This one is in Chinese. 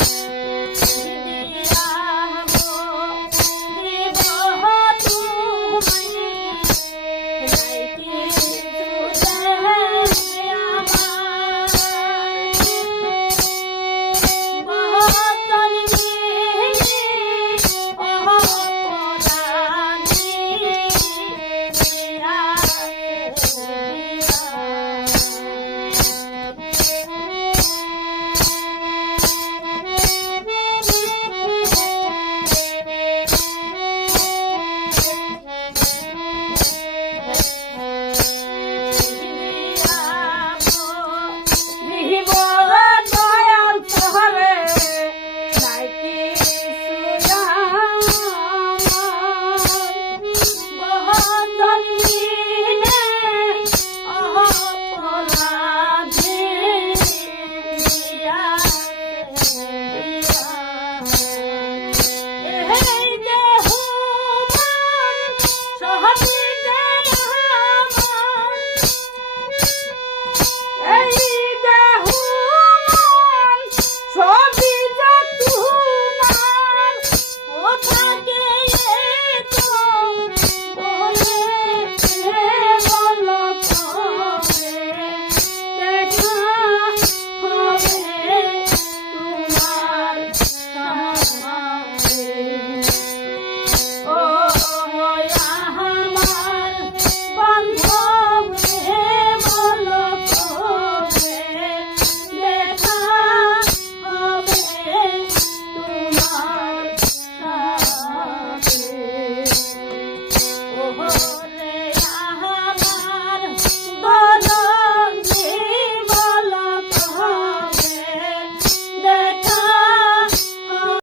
Thanks. 啊！是